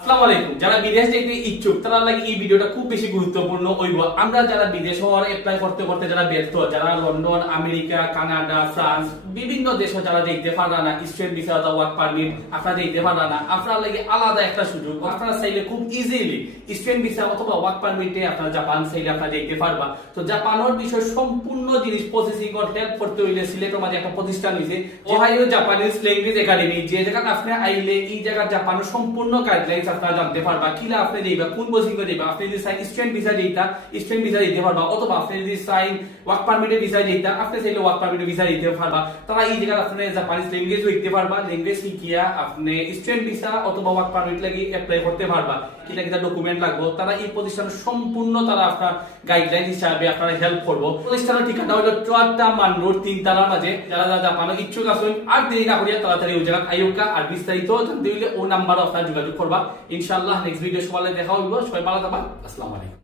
আসসালামু আলাইকুম। যারা বিদেশ যেতে ইচ্ছুক তারা লাগে এই ভিডিওটা খুব বেশি গুরুত্বপূর্ণ হইব। আমরা যারা বিদেশ হওয়ার অ্যাপ্লাই করতে করতে যারা ব্যর্থ, যারা লন্ডন, আমেরিকা, কানাডা, ফ্রান্স বিভিন্ন দেশে যারা যেতে পারা না, স্টুডেন্ট ভিসা অথবা ওয়ার্ক পারমিট আপনারা যেতে পারা না, আপনারা লাগে আলাদা একটা সুযোগ। আপনারা চাইলে খুব ইজিলি স্টুডেন্ট ভিসা অথবা ওয়ার্ক পারমিটে আপনারা জাপান চাইলে আপনারা যেতে পারবা। তো জাপানের বিষয় সম্পূর্ণ জিনিস প্রসেসিং করতে করতে হইলে সিলেটের মাঝে একটা প্রতিষ্ঠান হইছে ওহাইও জাপানিজ ল্যাঙ্গুয়েজ একাডেমি, যে জায়গায় আপনি আইলে এই জায়গা জাপানের সম্পূর্ণ গাইডলাইন আপনারা জানতে পারবা। কিলা আপনি যাইবা, কোন কোচিং এ যাইবা, আপনি যদি চাই স্টুডেন্ট ভিসা যেটা স্টুডেন্ট ভিসা দিতে পারবা, অথবা আপনি যদি চাই ওয়ার্ক পারমিটে ভিসা যেটা আপনি চাইলে ওয়ার্ক পারমিটে ভিসা দিতে পারবা। তারা এই জায়গা আপনি জাপানিজ ল্যাঙ্গুয়েজ শিখতে পারবা, ল্যাঙ্গুয়েজ শিখিয়া আপনি স্টুডেন্ট ভিসা অথবা ওয়ার্ক পারমিট লাগি অ্যাপ্লাই করতে পারবা। কিলা কিলা ডকুমেন্ট লাগবে তারা এই প্রতিষ্ঠানের সম্পূর্ণ তারা আপনার গাইডলাইন হিসাবে আপনারা হেল্প করবো। প্রতিষ্ঠানের ঠিকানা হলো চুয়াড্ডা মান রোড 3 তলার মাঝে। যারা যারা জাপানের ইচ্ছুক আছেন আর দেরি না করিয়া তাড়াতাড়ি ওই জায়গা আইউকা। আর বিস্তারিত জানতে হইলে ও নাম্বার আপনারা যোগাযোগ করবা। ইনশাআল্লাহ নেক্সট ভিডিও সকালে দেখা হইব। সবাই ভালো থাকবেন। আসসালামু আলাইকুম।